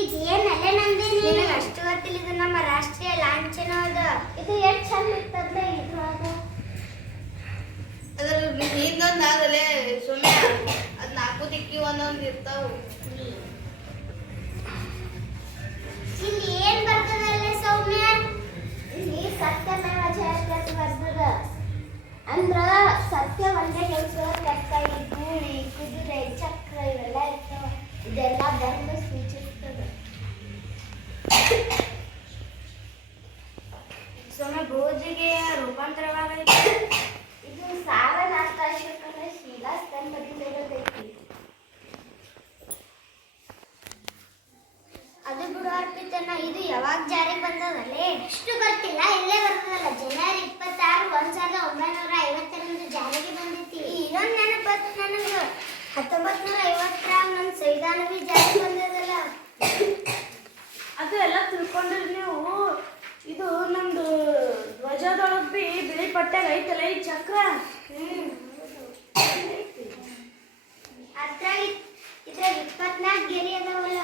ಇದು ಏನಲ್ಲ ನಂದಿನಿ ನಿನಗೆ ಅಷ್ಟು ಗೊತ್ತಿಲ್ಲ. ಇದು ನಮ್ಮ ರಾಷ್ಟ್ರೀಯ ಲಾಂಛನ ಅದ. ಇದು ಎಷ್ಟು ಚಂದ ಇರ್ತದ ಇದ್ರೊಳಗ. ಅದ್ರ ಇನ್ನೊಂದು ಆಗಲೇ ಸೌಮ್ಯ ಅದು 4 ದಿಕ್ಕಿ ಒಂದೊಂದು ಇರ್ತಾವು. ಇಲ್ಲಿ ಏನ್ ಬರ್ತದಲ್ಲ ಸೌಮ್ಯ? ಇಲ್ಲಿ ಸತ್ಯಮೇವ ಜಯತೆ ಬರ್ತದ. ಅಂದ್ರ ಸತ್ಯ ಒಂದೇ ಕೆಲಸಗಳ ಲೆಕ್ಕ. ಈ ಗೂಳಿ ಕುದುರೆ ಚಕ್ರ ಇವೆಲ್ಲ ಇರ್ತಾವ. ಇದೆಲ್ಲ ಧರ್ಮ ಸೂಚಿಸ್ತದ. ಸೌಮ್ಯ ಭೋಜಿಗೆ ರೂಪಾಂತರವಾಗಲಿದೆ. ಇದು ಸಾವನಾಕಾಶಕರ ಶೀಲಾ ಸ್ತಂಭದಿಂದ ಇರೋದೈತಿ. ಅದು ಬಿಡು ಅರ್ಪಿತನ, ಇದು ಯಾವಾಗ ಜಾರಿಗೆ ಬಂದದಲ್ಲೇ? ಎಷ್ಟು ಗೊತ್ತಿಲ್ಲ. ಇಲ್ಲೇ ಬರ್ತದಲ್ಲ, ಜನವರಿ 26, 1950 ಜಾರಿಗೆ ಬಂದೈತಿ. ಇನ್ನೊಂದು ನೆನಪತ್ತು ನನಗೆ, 1950 ನಮ್ಮ ಸಂವಿಧಾನವೇ ಜಾರಿಗೆ ಬಂದದಲ್ಲ. ಅದು ಎಲ್ಲ ತಿಳ್ಕೊಂಡ್ರಿ ನೀವು. ಇದು ನಮ್ದು ಧ್ವಜದೊಳಗೆ ಬಿ ಬಿಳಿ ಪಟ್ಟಾಗ ಐತಲ್ಲ ಈ ಚಕ್ರ. ಅದ್ರಾಗ ಇದ್ರಾಗ 24 ಗೆರೆ ಅದಾವಲ್ಲ.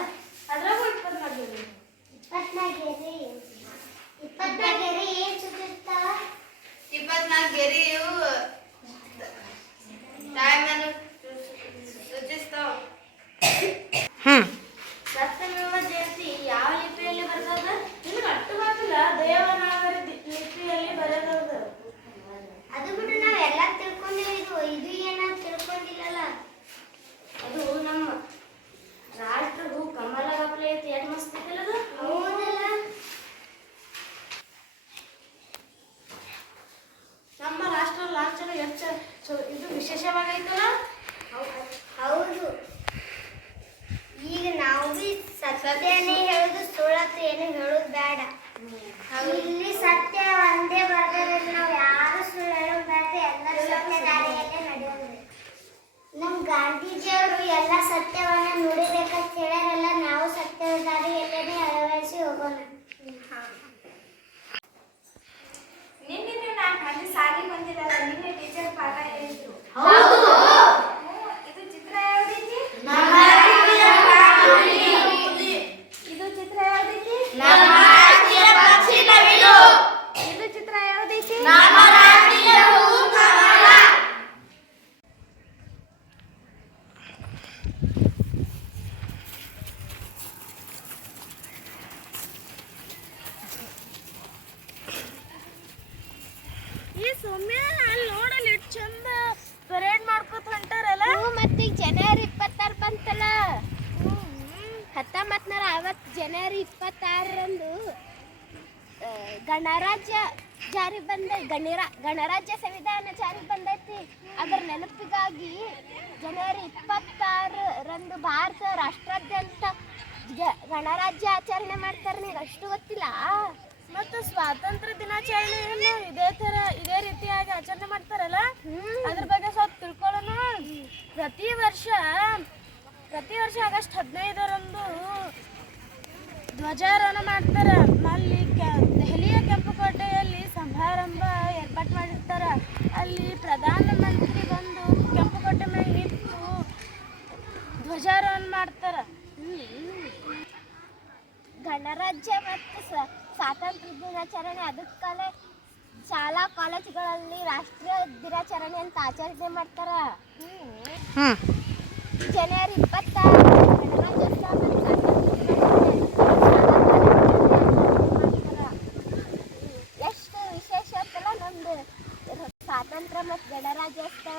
ಅದ್ರಾಗೂ 24 ಗೆರೆ. 24 ಗೆರೆ ಏನ್ ಸೂಚಿಸ್ತಾವ? 24 ಗೆರೆಯು ಟೈಮನ್ನು ಸೂಚಿಸ್ತಾವ. ಸತ್ಯಮೇವ ಜಯಂತಿ ಯಾವ ಲಿಪಿಯಲ್ಲಿ ಬರ್ತದ? ನಿಮ್ಗೆ ಅಷ್ಟು ಗೊತ್ತಿಲ್ಲ. ದೇವನಾಗರಿ ಲಿಪಿಯಲ್ಲಿ ಬರೆದದ. ಅದು ಬಿಟ್ಟು ನಾವ್ ಎಲ್ಲ ತಿಳ್ಕೊಂಡಿವಿ. ಇದು ಏನಾದ್ರು ತಿಳ್ಕೊಂಡಿಲ್ಲಲ್ಲ. ಅದು ನಮ್ಮ ರಾಷ್ಟ್ರವು ಕಮಲ ಗಪ್ಲೆ ಐತಿ. ಎಷ್ಟು ಮಸ್ತ್ ಐತಿಲ್ಲ ಅದು? ಹೌದಲ್ಲ. ನಮ್ಮ ರಾಷ್ಟ್ರ ಲಾಂಛನ ಎಷ್ಟು ಇದು ವಿಶೇಷವಾಗೈತಲ್ಲ. ಹೌದು. ಈಗ ನಾವು ಬಿ ಸತ್ಯನೇ ಹೇಳುದು, ಸುಳ್ಳತ್ತು ಏನು ಹೇಳುದು ಬೇಡ. ಇಲ್ಲಿ ಸತ್ಯ ಒಂದೇ ಬರ್ದದ್ರಲ್ಲಿ ನಾವು ಯಾರು ಸುಳ್ಳು ಹೇಳೋದು ಬೇಡ. ಎಲ್ಲರೂ ಸತ್ಯ ದಾರಿಯಲ್ಲೇ ನಡೆಯೋದು. ನಮ್ಮ ಗಾಂಧೀಜಿಯವರು ಎಲ್ಲ ಸತ್ಯವನ್ನ ನುಡಿಬೇಕಂತ ಹೇಳ್ಯಾರಲ್ಲ. ನಾವು ಸತ್ಯದ ದಾರಿಯಲ್ಲೇ ಅಳವಡಿಸಿ ಹೋಗೋಣ. ನಿನ್ನೆ ನೀವು ನಾನು ಅಲ್ಲಿ ಸಾಲಿ ಬಂದಿರಲ್ಲ, ನಿನ್ನೆ ಟೀಚರ್ ಪಾಠ ಹೇಳಿದ್ರು. ಇದು ಚಿತ್ರ ಯಾವ್ದೈತಿ? ಇದು ಚಿತ್ರ ಯಾವ್ದೈತಿ? ಇದು ಚಿತ್ರ ಯಾವ್ದೈತಿ? ಈ ಸೌಮ್ಯ ಅಲ್ಲಿ ನೋಡಲ್ಲ ಎಷ್ಟು ಚಂದ ಪರೇಡ್ ಮಾಡ್ಕೊತ ಹೊಂಟಾರಲ್ಲ. ಮತ್ತೀಗ ಜನವರಿ 26 ಬಂತಲ್ಲ. 1950 ಜನವರಿ 26ರಂದು ಗಣರಾಜ್ಯ ಜಾರಿ ಬಂದ ಗಣರಾಜ್ಯ ಸಂವಿಧಾನ ಜಾರಿ ಬಂದೈತಿ. ಅದರ ನೆನಪಿಗಾಗಿ ಜನವರಿ 26ರಂದು ಭಾರತ ರಾಷ್ಟ್ರಾದ್ಯಂತ ಗಣರಾಜ್ಯ ಆಚರಣೆ ಮಾಡ್ತಾರೆ. ನಿಂಗೆ ಅಷ್ಟು ಗೊತ್ತಿಲ್ಲ? ಮತ್ತು ಸ್ವಾತಂತ್ರ್ಯ ದಿನಾಚರಣೆಯನ್ನು ಇದೇ ರೀತಿಯಾಗಿ ಆಚರಣೆ ಮಾಡ್ತಾರಲ್ಲ. ಅದ್ರ ಬಗ್ಗೆ ಸ್ವಲ್ಪ ತಿಳ್ಕೊಳ್ಳೋಣ. ಪ್ರತಿ ವರ್ಷ ಆಗಸ್ಟ್ 15ರಂದು ಧ್ವಜಾರೋಹಣ ಮಾಡ್ತಾರೆ. ಅಲ್ಲಿ ದೆಹಲಿಯ ಕೆಂಪುಕೋಟೆಯಲ್ಲಿ ಸಮಾರಂಭ ಏರ್ಪಾಡು ಮಾಡಿರ್ತಾರ. ಅಲ್ಲಿ ಪ್ರಧಾನಮಂತ್ರಿ ಬಂದು ಕೆಂಪುಕೋಟೆ ಮೇಲೆ ನಿಂತು ಧ್ವಜಾರೋಹಣ ಮಾಡ್ತಾರ. ಗಣರಾಜ್ಯ ಮತ್ತು ಸ್ವಾತಂತ್ರ್ಯ ದಿನಾಚರಣೆ ಅದಕ್ಕಾಲೆ ಶಾಲಾ ಕಾಲೇಜುಗಳಲ್ಲಿ ರಾಷ್ಟ್ರೀಯ ದಿನಾಚರಣೆ ಅಂತ ಆಚರಣೆ ಮಾಡ್ತಾರ. ಜನವರಿ 26 ಗಣರಾಜ್ಯೋತ್ಸವ ಎಷ್ಟು ವಿಶೇಷ ಅಂತಲ್ಲ ನಮ್ದು ಸ್ವಾತಂತ್ರ್ಯ ಮತ್ತು ಗಣರಾಜ್ಯೋತ್ಸವ.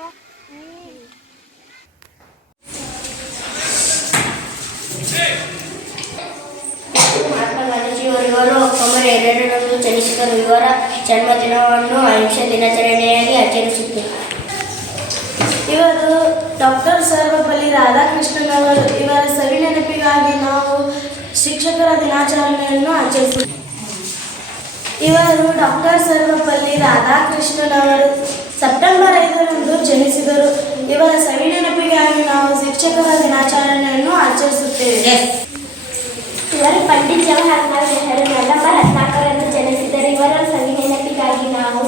ಮಹಾತ್ಮ ಗಾಂಧೀಜಿಯವರು ಅಕ್ಟೋಬರ್ 2ರಂದು ಜನಿಸಿದರು. ಇವರ ಜನ್ಮದಿನವನ್ನು ಅಹಿಂಸೆ ದಿನಾಚರಣೆಯಾಗಿ ಆಚರಿಸುತ್ತೇವೆ. ಇವರು ಡಾಕ್ಟರ್ ಸರ್ವಪಲ್ಲಿ ರಾಧಾಕೃಷ್ಣನ್ ಅವರು. ಇವರ ಸವಿ ನೆನಪಿಗಾಗಿ ನಾವು ಶಿಕ್ಷಕರ ದಿನಾಚರಣೆಯನ್ನು ಆಚರಿಸುತ್ತೇವೆ. ಇವರು ಡಾಕ್ಟರ್ ಸರ್ವಪಲ್ಲಿ ರಾಧಾಕೃಷ್ಣನ್ ಅವರು ಸೆಪ್ಟೆಂಬರ್ 5ರಂದು ಜನಿಸಿದರು. ಇವರ ಸವಿ ನೆನಪಿಗಾಗಿ ನಾವು ಶಿಕ್ಷಕರ ದಿನಾಚರಣೆಯನ್ನು ಆಚರಿಸುತ್ತೇವೆ. ಇವರು ಪಂಡಿತ್ ಜವಾಹರಲಾಲ್ ನೆಹರು ನವೆಂಬರ್ 14ರಂದು ಜನಿಸಿದರು. ಇವರ ಸವಿ ನೆನಪಿಗಾಗಿ ನಾವು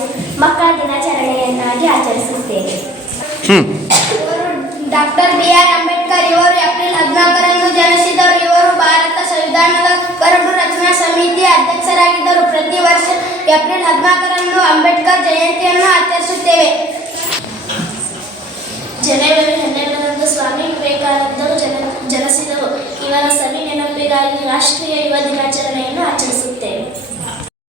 ಮಕ್ಕಳ ದಿನಾಚರಣೆಯನ್ನಾಗಿ ಆಚರಿಸುತ್ತೇವೆ. Doctor B R. ಅಂಬೇಡ್ಕರ್. ಇವರು ಏಪ್ರಿಲ್ 14ರಂದು ಜನಿಸಿದರು. ಇವರು ಭಾರತ ಸಂವಿಧಾನ ಏಪ್ರಿಲ್ 14ರಂದು ಅಂಬೇಡ್ಕರ್ ಜಯಂತಿಯನ್ನು ಆಚರಿಸುತ್ತೇವೆ. ಜನವರಿ 12ರಂದು ಸ್ವಾಮಿ ವಿವೇಕಾನಂದರು ಜನಿಸಿದರು. ಇವರ ಸವಿ ನೆನಪಿಗಾಗಿ ರಾಷ್ಟ್ರೀಯ ಯುವ ದಿನಾಚರಣೆಯನ್ನು ಆಚರಿಸುತ್ತೇವೆ.